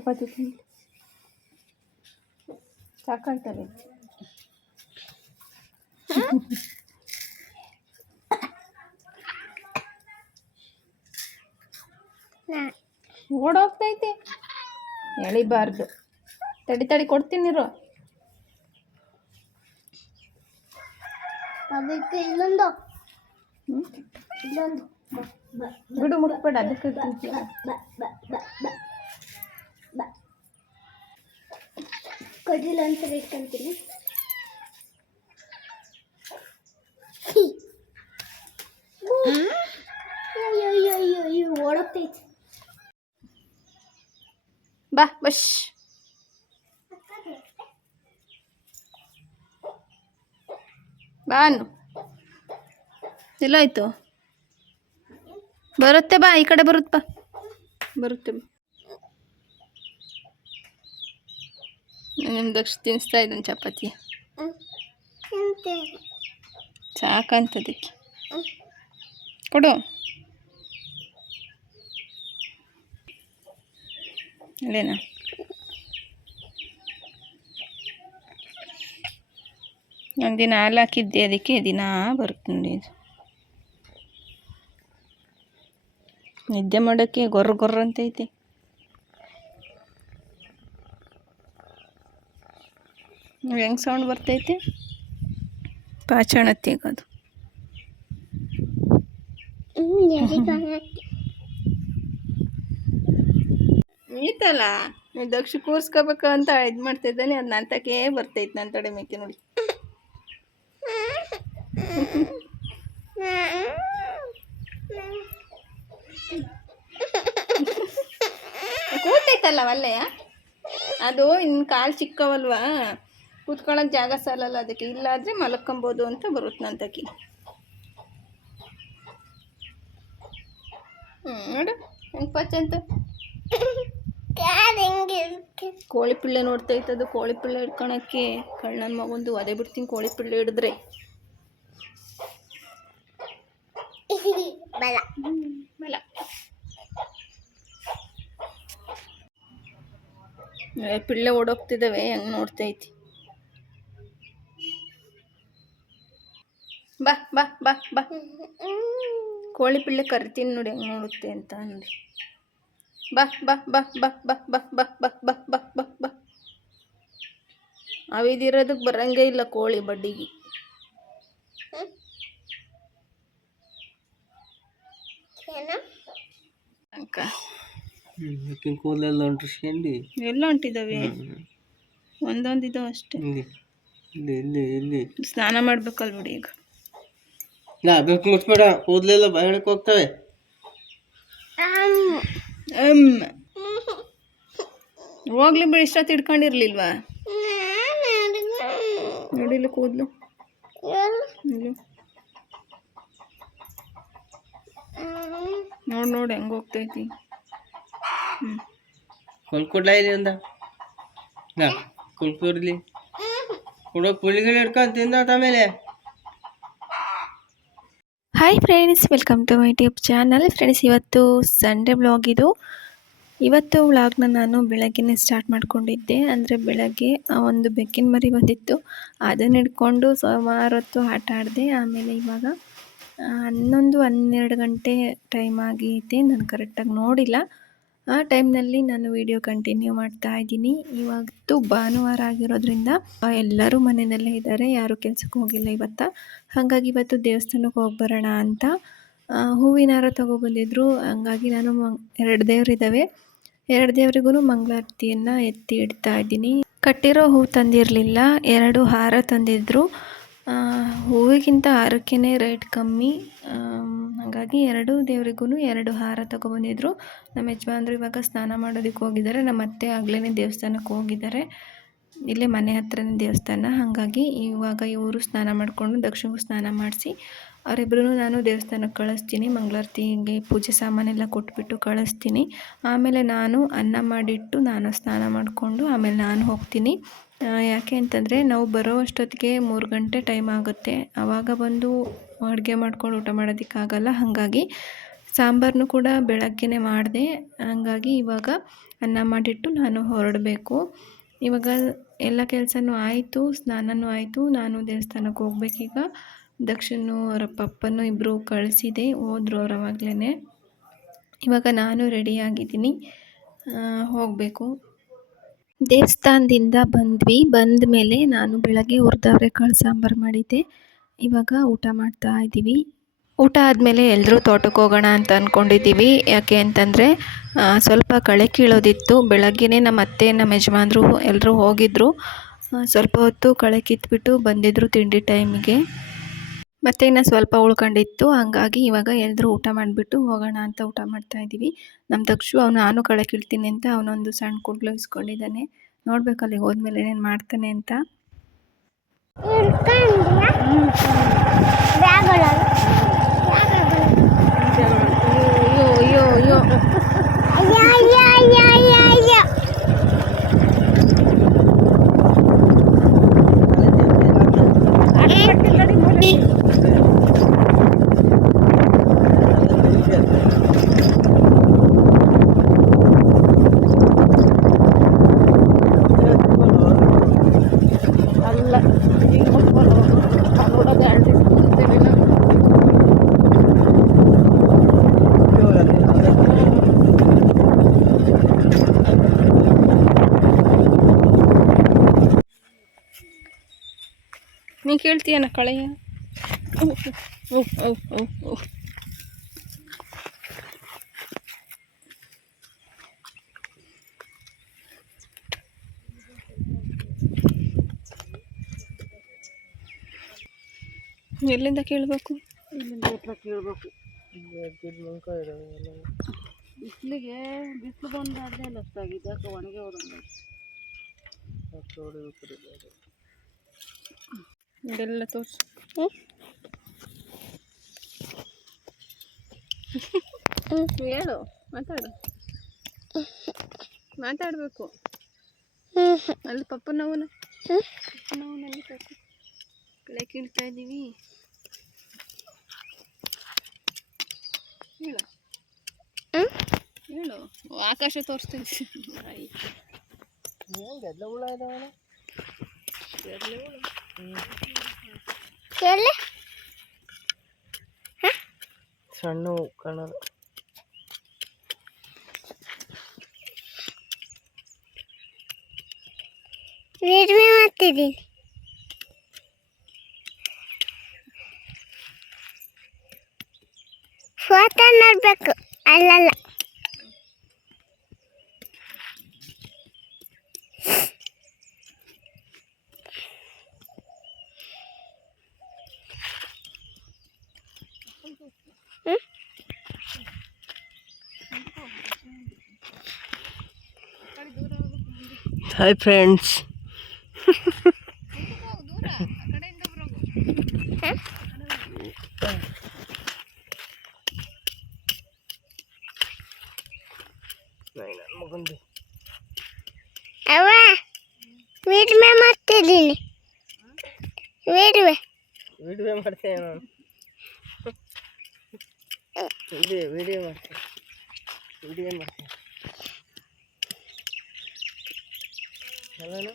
ಚಪಾತಿ ತಿನ್ನಿ ಸಾಕಾಯ್ತದೆ. ಓಡೋಗ್ತೈತೆ. ಎಳಿಬಾರ್ದು. ತಡಿ ತಡಿ ಕೊಡ್ತೀನಿರು ಅದಕ್ಕೆ ಇನ್ನೊಂದು. ಬಿಡು ಮುಟ್ಬೇಡ ಅದಕ್ಕೆ ಕೊಡ್ಲಿಲ್ಲ ಅಂತ ಇಟ್ಕೊಂತೀನಿ ಓಡೋಗ್ತೈತೆ. ಬಾ ಬಶ್ ಬಾನು ಎಲ್ಲಾಯ್ತು? ಬರುತ್ತೆ, ಬಾ, ಈ ಕಡೆ ಬರುತ್ತೆ, ಬಾ. ಬರುತ್ತೆ, ಬಾ. ನಿಮ್ಮ ದಕ್ಷ ತಿನ್ನಿಸ್ತಾ ಇದ್ದಾನೆ ಚಪಾತಿ ಅಂತೆ ಸಾಕಂತದಕ್ಕೆ ಕೊಡು ಅಲ್ಲೇನಾ ನಾನು ದಿನ ಹಾಲು ಹಾಕಿದ್ದೆ ಅದಕ್ಕೆ ದಿನ ಬರುತ್ತೆ ನೋಡಿ ಇದು ನಿದ್ದೆ ಮಾಡೋಕ್ಕೆ ಗೊರ್ರ ಗೊರ್ರ ಅಂತೈತೆ ಹೆಂಗೆ ಸೌಂಡ್ ಬರ್ತೈತೆ? ಪಾಚಣ ತೆಗೋದು ಈತಲ್ಲ ನೀವು ದಕ್ಷ ಕೂರ್ಸ್ಕೋಬೇಕು ಅಂತ ಇದು ಮಾಡ್ತಿದ್ದಾನೆ ಅದು ನನ್ನ ತಕ್ಕೇ ಬರ್ತೈತೆ ನನ್ನ ತಡೆ ಮೇಕೆ ನೋಡಿ. ಕೂತೈತಲ್ಲ ಒಳ್ಳೆಯ ಅದು ಇನ್ನು ಕಾಲು ಚಿಕ್ಕವಲ್ವಾ? ಕೂತ್ಕೊಳ್ಳೋಕೆ ಜಾಗ ಸಾಲಲ್ಲ ಅದಕ್ಕೆ. ಇಲ್ಲಾದರೆ ಮಲ್ಕೊಬೋದು ಅಂತ ಬರುತ್ತೆ ನನ್ನ ಹ್ಞೂ ನೋಡು. ಹೆಂಗೆ ಪಚ್ಚ ಅಂತ? ಕೋಳಿ ಪಿಳ್ಳೆ ನೋಡ್ತಾ ಇತ್ತದು ಕೋಳಿ ಪಿಳ್ಳೆ ಹಿಡ್ಕೊಳಕ್ಕೆ. ಕಳ್ಳನ ಮಗೊಂದು ಅದೇ ಬಿಡ್ತೀನಿ ಕೋಳಿ ಪಿಳ್ಳೆ ಹಿಡಿದ್ರೆ. ಬಲ. ಬಲ. ಏ, ಪಿಳ್ಳೆ ಓಡೋಗ್ತಿದ್ದಾವೆ ಹೆಂಗೆ ನೋಡ್ತಾ ಬಾ ಬಾ ಬಾ ಬಾ ಕೋಳಿ ಪಿಳ್ಳೆ ಕರಿತೀನಿ ನೋಡಿ ಹೆಂಗೆ ನೋಡುತ್ತೆ ಅಂತ ನೋಡಿ ಬಾ ಬಾ ಬಾ ಬಾ ಬಾ ಬಾ ಬಾ ಬಾ ಬಾ ಬಾ ಬಾ ಬಾ ಅವಿದಿರೋದಕ್ಕೆ ಬರಂಗೇ ಇಲ್ಲ ಕೋಳಿ ಬಡ್ಡಿಗೆ ಅಕ್ಕ ಆಕಿನ ಕೂದಲೆಲ್ಲ ಹೊಂಟಿಸ್ಕೊಂಡು ಎಲ್ಲ ಹೊಂಟಿದ್ದಾವೆ ಒಂದೊಂದು ಇದಾವೆ ಅಷ್ಟೇ ಇಲ್ಲಿ ಇಲ್ಲಿ ಇಲ್ಲಿ ಇಲ್ಲಿ ಸ್ನಾನ ಮಾಡ್ಬೇಕಲ್ ಬಿಡಿ ಈಗ ನಾ ಬೇಕು ಮುಟ್ಬೇಡ ಕೂದಲೆಲ್ಲ ಬಾಯಣಕ್ಕೆ ಹೋಗ್ತವೆ. ಹೋಗ್ಲಿ ಬಿಡಿ ಇಷ್ಟೊತ್ತು ಇಟ್ಕೊಂಡಿರ್ಲಿಲ್ವಾ ನೋಡಿಲ್ಲ ಕೂದಲು. ನೋಡಿ ನೋಡಿ ಹೆಂಗೆ ಹೋಗ್ತೈತಿ. ಹ್ಞೂ ಕೊಲ್ಕೊಡ್ಲಾ ಇಲ್ಲಿ ಅಂದ ನಾ ಕೊಲ್ಕೊಡ್ಲಿ. ಕೊಡೋ ಪುಳಿಗಳು ಹಿಡ್ಕೊಂಡು ತಿಂದ ಆಮೇಲೆ. Hi friends welcome to my YouTube channel friends ಇವತ್ತು ಸಂಡೇ ಬ್ಲಾಗ್ ಇದು. ಇವತ್ತು ವ್ಲಾಗ್ನ ನಾನು ಬೆಳಗ್ಗೆನೇ ಸ್ಟಾರ್ಟ್ ಮಾಡ್ಕೊಂಡಿದ್ದೆ. ಅಂದರೆ ಬೆಳಗ್ಗೆ ಒಂದು ಬೆಕ್ಕಿನ ಮರಿ ಬಂದಿತ್ತು. ಅದನ್ನ ಹಿಡ್ಕೊಂಡು ಸುಮಾರು ಹೊತ್ತು ಆಟ ಆಡಿದೆ. ಆಮೇಲೆ ಇವಾಗ ಹನ್ನೊಂದು ಹನ್ನೆರಡು ಗಂಟೆ ಟೈಮ್ ಆಗೈತೆ ನಾನು ಕರೆಕ್ಟಾಗಿ ನೋಡಿಲ್ಲ. ಆ ಟೈಮ್ನಲ್ಲಿ ನಾನು ವಿಡಿಯೋ ಕಂಟಿನ್ಯೂ ಮಾಡ್ತಾ ಇದ್ದೀನಿ. ಇವತ್ತು ಭಾನುವಾರ ಆಗಿರೋದ್ರಿಂದ ಎಲ್ಲರೂ ಮನೆಯಲ್ಲೇ ಇದ್ದಾರೆ, ಯಾರೂ ಕೆಲ್ಸಕ್ಕೆ ಹೋಗಿಲ್ಲ ಇವತ್ತು. ಹಾಗಾಗಿ ಇವತ್ತು ದೇವಸ್ಥಾನಕ್ಕೆ ಹೋಗಿ ಬರೋಣ ಅಂತ. ಹೂವಿನಾರ ತೊಗೊಬಂದಿದ್ರು ಹಂಗಾಗಿ ನಾನು ಮಂಗ್, ಎರಡು ದೇವರಿದ್ದಾವೆ. ಎರಡು ದೇವರಿಗೂ ಮಂಗಳಾರತಿಯನ್ನು ಎತ್ತಿ ಇಡ್ತಾ ಇದ್ದೀನಿ. ಕಟ್ಟಿರೋ ಹೂ ತಂದಿರಲಿಲ್ಲ. ಎರಡು ಹಾರ ತಂದಿದ್ರು. ಹೂವಿಗಿಂತ ಹಾರಕ್ಕೇ ರೇಟ್ ಕಮ್ಮಿ. ಹಾಗಾಗಿ ಎರಡು ದೇವರಿಗೂ ಎರಡು ಹಾರ ತೊಗೊಬಂದಿದ್ರು. ನಮ್ಮ ಯಜಮಾನ್ರು ಇವಾಗ ಸ್ನಾನ ಮಾಡೋದಕ್ಕೆ ಹೋಗಿದ್ದಾರೆ. ನಮ್ಮ ಅತ್ತೆ ಆಗ್ಲೇ ದೇವಸ್ಥಾನಕ್ಕೆ ಹೋಗಿದ್ದಾರೆ. ಇಲ್ಲೇ ಮನೆ ಹತ್ರನೇ ದೇವಸ್ಥಾನ. ಹಾಗಾಗಿ ಇವಾಗ ಇವರು ಸ್ನಾನ ಮಾಡಿಕೊಂಡು ದಕ್ಷಿಣಕ್ಕೂ ಸ್ನಾನ ಮಾಡಿಸಿ ಅವರಿಬ್ಬರೂ ನಾನು ದೇವಸ್ಥಾನಕ್ಕೆ ಕಳಿಸ್ತೀನಿ. ಮಂಗಳಾರತಿಗೆ ಪೂಜೆ ಸಾಮಾನೆಲ್ಲ ಕೊಟ್ಬಿಟ್ಟು ಕಳಿಸ್ತೀನಿ. ಆಮೇಲೆ ನಾನು ಅನ್ನ ಮಾಡಿಟ್ಟು ನಾನು ಸ್ನಾನ ಮಾಡಿಕೊಂಡು ಆಮೇಲೆ ನಾನು ಹೋಗ್ತೀನಿ. ಯಾಕೆ ಅಂತಂದರೆ ನಾವು ಬರೋ ಅಷ್ಟೊತ್ತಿಗೆ ಮೂರು ಗಂಟೆ ಟೈಮ್ ಆಗುತ್ತೆ. ಆವಾಗ ಬಂದು ಅಡುಗೆ ಮಾಡ್ಕೊಂಡು ಊಟ ಮಾಡೋದಕ್ಕಾಗಲ್ಲ. ಹಾಗಾಗಿ ಸಾಂಬಾರನ್ನು ಕೂಡ ಬೆಳಗ್ಗೆನೇ ಮಾಡಿದೆ. ಹಾಗಾಗಿ ಇವಾಗ ಅನ್ನ ಮಾಡಿಟ್ಟು ನಾನು ಹೊರಡಬೇಕು. ಇವಾಗ ಎಲ್ಲ ಕೆಲಸನೂ ಆಯಿತು, ಸ್ನಾನನೂ ಆಯಿತು. ನಾನು ದೇವಸ್ಥಾನಕ್ಕೆ ಹೋಗ್ಬೇಕೀಗ. ದಕ್ಷಿಣ ಅವರ ಪಪ್ಪನೂ ಇಬ್ಬರು ಕಳಿಸಿದೆ, ಹೋದ್ರು ಅವರವಾಗ್ಲೇ ಇವಾಗ ನಾನು ರೆಡಿಯಾಗಿದ್ದೀನಿ ಹೋಗಬೇಕು. ದೇವಸ್ಥಾನದಿಂದ ಬಂದ್ವಿ. ಬಂದ ಮೇಲೆ ನಾನು ಬೆಳಗ್ಗೆ ಹುರಿದವರೆಕಾಳು ಸಾಂಬಾರು ಮಾಡಿದ್ದೆ. ಇವಾಗ ಊಟ ಮಾಡ್ತಾ ಇದ್ದೀವಿ. ಊಟ ಆದಮೇಲೆ ಎಲ್ಲರೂ ತೋಟಕ್ಕೆ ಹೋಗೋಣ ಅಂತ ಅಂದ್ಕೊಂಡಿದ್ದೀವಿ ಯಾಕೆ ಅಂತಂದರೆ ಸ್ವಲ್ಪ ಕಳೆ ಕೀಳೋದಿತ್ತು. ಬೆಳಗ್ಗೆನೇ ನಮ್ಮ ಅತ್ತೆ, ನಮ್ಮ ಯಜಮಾನ್ರು ಎಲ್ಲರೂ ಹೋಗಿದ್ದರು ಸ್ವಲ್ಪ ಹೊತ್ತು ಕಳೆ ಕಿತ್ಬಿಟ್ಟು ಬಂದಿದ್ದರು ತಿಂಡಿ ಟೈಮಿಗೆ. ಮತ್ತೆ ಇನ್ನು ಸ್ವಲ್ಪ ಉಳ್ಕೊಂಡಿತ್ತು. ಹಂಗಾಗಿ ಇವಾಗ ಎಲ್ಲರೂ ಊಟ ಮಾಡಿಬಿಟ್ಟು ಹೋಗೋಣ ಅಂತ ಊಟ ಮಾಡ್ತಾ ಇದ್ದೀವಿ. ನಮ್ಮ ತಕ್ಷು ಅವನು, ನಾನು ಕಳೆ ಕೀಳ್ತೀನಿ ಅಂತ ಅವನೊಂದು ಸಣ್ಣ ಕುಡ್ಲು ಇಸ್ಕೊಂಡಿದ್ದಾನೆ. ನೋಡ್ಬೇಕು ಅಲ್ಲಿಗೆ ಹೋದ್ಮೇಲೆ ಏನೇನು ಮಾಡ್ತಾನೆ ಅಂತ. ಬ್ಯಾಗ್ಗಳು ಅಯ್ಯೋ ಅಯ್ಯೋ ಅಯ್ಯೋ ಅಯ್ಯ ಅಯ್ಯ ನೀ ಕೇಳ್ತೀಯನ ಕಳೆಯ ಎಲ್ಲಿಂದ ಕೇಳಬೇಕು? ಉಹ್, ಉಹ್, ಕೇಳಬೇಕು ಬಿಸಿಲಿಗೆ ಬಿಸಿಲು ಬಂದಾದ್ರೆ ಲಸ್ತಾಗಿದೆ ಯಾಕೆ ಒಣಗಿ ಹೋದಂಗೆ ಇದೆಲ್ಲ ತೋರಿಸು ಹೇಳು. ಮಾತಾಡು. ಮಾತಾಡಬೇಕು. ಅಲ್ಲಿ ಪಪ್ಪನವನ ಪಪ್ಪನವನಲ್ಲಿ ಪಾಪ ಕಳೆ ಕೀಳ್ತಾ ಇದ್ದೀವಿ. ಹೇಳು. ಹೇಳು. ಆಕಾಶ ಇದಾವಲ್ಲ ಎಲ್ಲ ಎಲ್ಲಿ ಸಣ್ಣ ಕಾಣಲ್ಲ ವಿಡಿಯೋ ಮಾಡ್ತಿದ್ದೀನಿ. ಫೋಟೋ ನೋಡ್ಬೇಕು ಅಲ್ಲಲ್ಲ. ಹಾಯ್ ಫ್ರೆಂಡ್ಸ್ ಮಗಂದು ಅವ್ವ ವಿಡಿಯೋ ಮಾಡ್ತಿದ್ದೀನಿ ವಿಡಿಯೋ ವಿಡಿಯೋ ಮಾಡ್ತೇನೆ ನಾನು ವಿಡಿಯೋ ವಿಡಿಯೋ ಮಾಡ್ತೇನೆ ವಿಡಿಯೋ ಮಾಡ್ತೇನೆ ಅಲ್ಲಣ್ಣ?